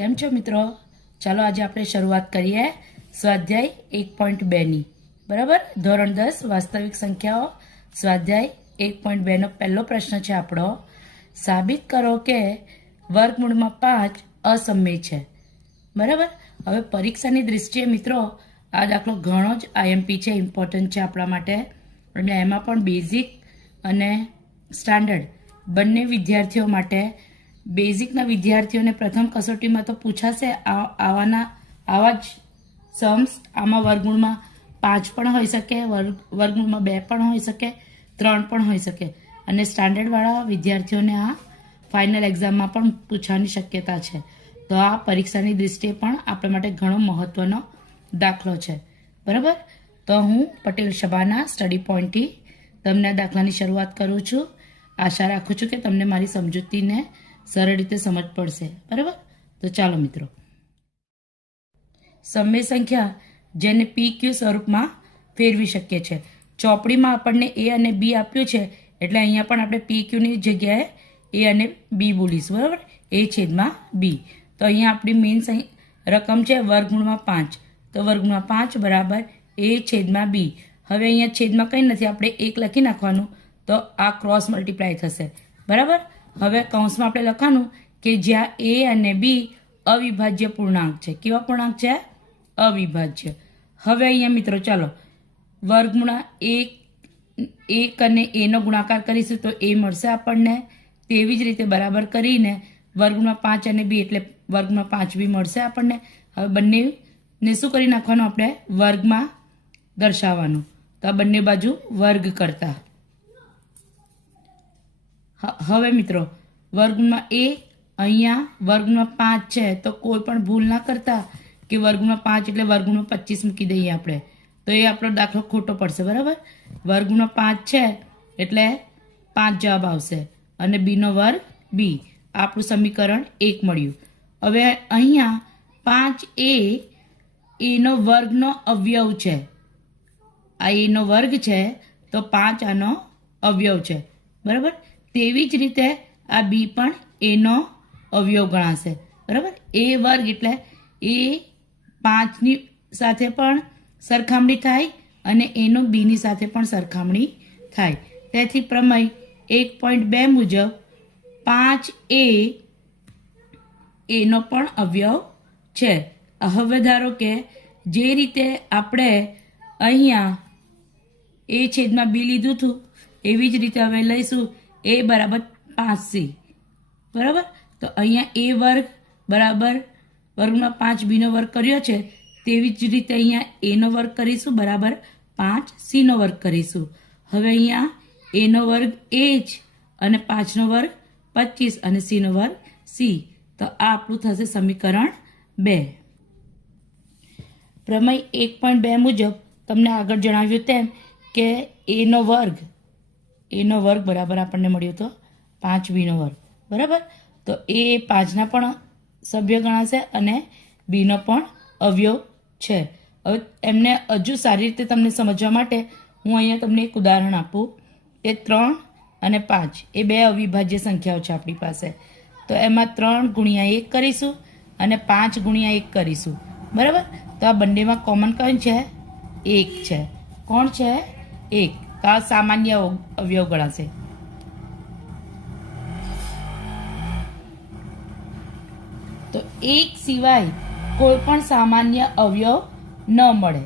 કેમ છો મિત્રો? ચાલો આજે આપણે શરૂઆત કરીએ સ્વાધ્યાય 1.2ની. બરાબર? ધોરણ 10 વાસ્તવિક સંખ્યાઓ સ્વાધ્યાય 1.2 નો પહેલો પ્રશ્ન છે આપણો. સાબિત કરો કે વર્ગમૂળમાં 5 અસમય છે. બરાબર? હવે પરીક્ષાની દૃષ્ટિએ મિત્રો આ દાખલો ઘણો જ આઈએમપી છે, ઇમ્પોર્ટન્ટ છે આપણા માટે, અને એમાં પણ બેઝિક અને સ્ટાન્ડર્ડ બંને વિદ્યાર્થીઓ માટે. બેઝિકના વિદ્યાર્થીઓને પ્રથમ કસોટીમાં તો પૂછાશે આવા જ સમ્સ. આમાં વર્ગમૂળમાં 5 પણ હોઈ શકે, વર્ગમૂળમાં 2 પણ હોઈ શકે, 3 પણ હોઈ શકે, અને સ્ટાન્ડર્ડવાળા વિદ્યાર્થીઓને આ ફાઇનલ એક્ઝામમાં પણ પૂછવાની શક્યતા છે. તો આ પરીક્ષાની દૃષ્ટિએ પણ આપણા માટે ઘણો મહત્વનો દાખલો છે. બરાબર? તો હું પટેલ શબાના સ્ટડી પોઈન્ટથી તમને આ દાખલાની શરૂઆત કરું છું. આશા રાખું છું કે તમને મારી સમજૂતીને સરળ રીતે સમજ પડશે. બરાબર? તો ચાલો મિત્રો, સમય સંખ્યા જેને PQ સ્વરૂપમાં ફેરવી શકીએ છીએ. ચોપડીમાં આપણને A અને B આપ્યું છે, એટલે અહીંયા પણ આપણે PQની જગ્યાએ A અને B બોલીશું. બરાબર? A/B. તો અહીંયા આપણી મેઇન રકમ છે વર્ગમૂળમાં 5. તો વર્ગમૂળમાં 5 બરાબર A/B. હવે અહીંયા છેદમાં કંઈ નથી, આપણે 1 લખી નાખવાનું, તો આ ક્રોસ મલ્ટીપ્લાય થશે. બરાબર? હવે કૌંસમાં આપણે લખવાનું કે જ્યાં A અને B અવિભાજ્ય પૂર્ણાંક છે. કેવા પૂર્ણાંક છે? અવિભાજ્ય. હવે અહીંયા મિત્રો ચાલો વર્ગમૂળમાં 1 અને A નો ગુણાકાર કરીશું તો A મળશે આપણને. તેવી જ રીતે બરાબર કરીને વર્ગમૂળમાં 5 અને B એટલે વર્ગમાં 5B મળશે આપણને. હવે બંનેને શું કરી નાખવાનું? આપણે વર્ગમાં દર્શાવવાનું. તો આ બંને બાજુ વર્ગ કરતા. હવે મિત્રો વર્ગમાં A, અહીંયા વર્ગમાં 5 છે, તો કોઈ પણ ભૂલ ના કરતા કે વર્ગમાં 5 એટલે વર્ગમાં 25 મૂકી દઈએ આપણે, તો એ આપણો દાખલો ખોટો પડશે. બરાબર? વર્ગમાં 5 છે એટલે 5 જવાબ આવશે, અને B નો વર્ગ B. આપણું સમીકરણ 1 મળ્યું. હવે અહીંયા 5 A નો વર્ગનો અવયવ છે. આ A નો વર્ગ છે તો 5 આનો અવયવ છે. બરાબર? તેવી જ રીતે આ B પણ A નો અવયવ ગણાશે. બરાબર? A વર્ગ એટલે A 5ની સાથે પણ સરખામણી થાય અને A નો B ની સાથે પણ સરખામણી થાય. તેથી પ્રમેય 1.2 મુજબ 5A નો પણ અવયવ છે. હવે ધારો કે જે રીતે આપણે અહીંયા A/B લીધું હતું, એવી જ રીતે હવે લઈશું A બરાબર 5C. બરાબર? તો અહીંયા A વર્ગ બરાબર વર્ગમાં 5B નો વર્ગ કર્યો છે, તેવી જ રીતે અહીંયા A નો વર્ગ કરીશું બરાબર 5C નો વર્ગ કરીશું. હવે અહીંયા A નો વર્ગ A જ, અને 5 નો વર્ગ 25, અને C નો વર્ગ C. તો આ આપણું થશે સમીકરણ 2. પ્રમેય 1.2 મુજબ તમને આગળ જણાવ્યું તેમ કે A નો વર્ગ બરાબર આપણને મળ્યો તો 5B નો વર્ગ. બરાબર? તો A 5ના પણ સભ્ય ગણાશે અને B નો પણ અવયવ છે. હવે એમને હજુ સારી રીતે તમને સમજવા માટે હું અહીંયા તમને એક ઉદાહરણ આપું કે 3 અને 5 એ 2 અવિભાજ્ય સંખ્યાઓ છે આપણી પાસે. તો એમાં 3 ગુણ્યા 1 કરીશું અને 5 ગુણ્યા 1 કરીશું. બરાબર? તો આ બંનેમાં કોમન કોણ છે? 1 છે. કોણ છે? 1. તો આ સામાન્ય અવયવ ગણાશે. તો 1 સિવાય કોઈ પણ સામાન્ય અવયવ ન મળે.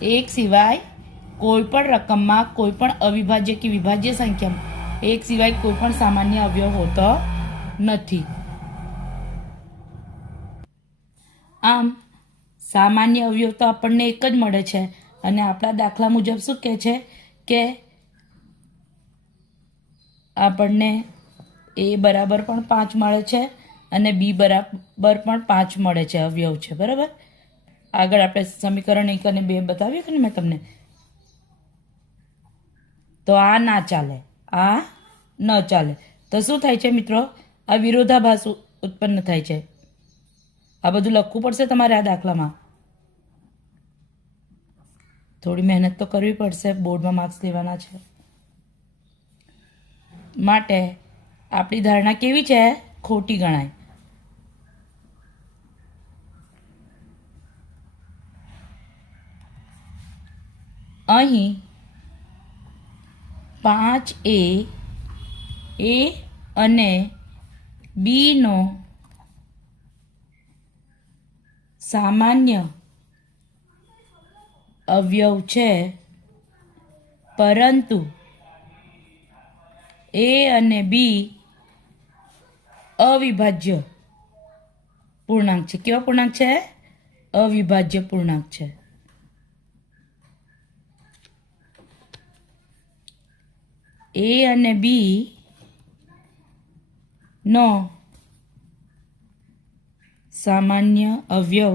1 સિવાય કોઈ પણ રકમમાં, કોઈ પણ અવિભાજ્ય કે વિભાજ્ય સંખ્યામાં 1 સિવાય કોઈ પણ સામાન્ય અવયવ હોતો નથી. આમ સામાન્ય અવયવ તો આપણને એક જ મળે છે, અને આપણા દાખલા મુજબ શું કહે છે કે આપણને A બરાબર પણ 5 મળે છે અને B બરાબર પણ 5 મળે છે, અવયવ છે. બરાબર? આગળ આપણે સમીકરણ 1 અને 2 બતાવ્યું કે મેં તમને. તો આ ના ચાલે, આ ન ચાલે. તો શું થાય છે મિત્રો? આ વિરોધાભાસ ઉત્પન્ન થાય છે. આ બધું લખવું પડશે તમારે આ દાખલામાં. થોડી મહેનત તો કરવી પડશે, બોર્ડમાં માર્ક્સ લેવાના છે. માટે આપણી ધારણા કેવી છે? ખોટી ગણાય. અહીં 5a એ અને બીનો સામાન્ય અવયવ છે, પરંતુ એ અને બી અવિભાજ્ય પૂર્ણાંક છે. કેવા પૂર્ણાંક છે? અવિભાજ્ય પૂર્ણાંક છે. એ અને બી નો સામાન્ય અવયવ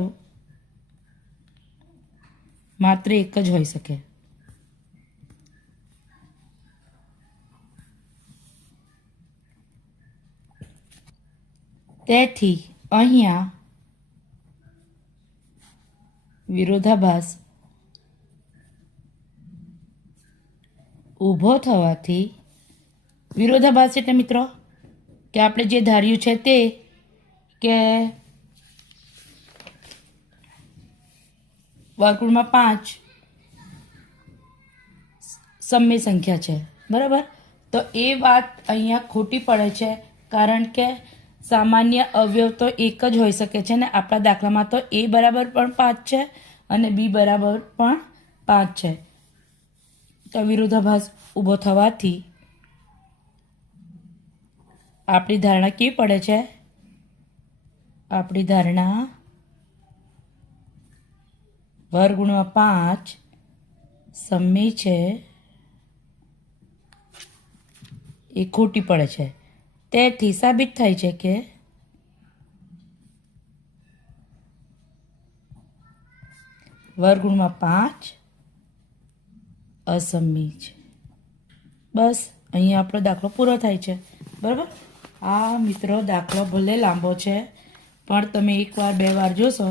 માત્ર એક જ હોઈ શકે. તેથી અહીંયા વિરોધાભાસ ઊભો થવાથી, વિરોધાભાસ એટલે મિત્રો કે આપણે જે ધાર્યું છે તે કે વર્ગમૂળમાં 5 સમય સંખ્યા છે, બરાબર? તો એ વાત અહીંયા ખોટી પડે છે, કારણ કે સામાન્ય અવયવ તો એક જ હોઈ શકે છે ને. આપણા દાખલામાં તો એ બરાબર પણ 5 છે અને બી બરાબર પણ 5 છે. તો વિરોધાભાસ ઊભો થવાથી આપણી ધારણા કેવી પડે છે? આપણી ધારણા વર્ગમૂળમાં 5 સમય છે એ ખોટી પડે છે. તેથી સાબિત થાય છે કે વર્ગમૂળમાં 5 અસમય છે. બસ અહીંયા આપણો દાખલો પૂરો થાય છે, બરાબર? આ મિત્રો દાખલો ભલે લાંબો છે, પણ તમે એકવાર બે વાર જોશો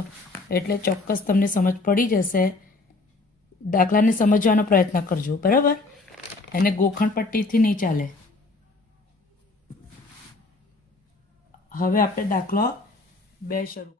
એટલે ચોક્કસ તમને સમજ પડી જશે. દાખલાને સમજવાનો પ્રયત્ન કરજો, બરાબર? એને ગોખણ પટ્ટીથી નહીં ચાલે. હવે આપણે દાખલો 2 શરૂ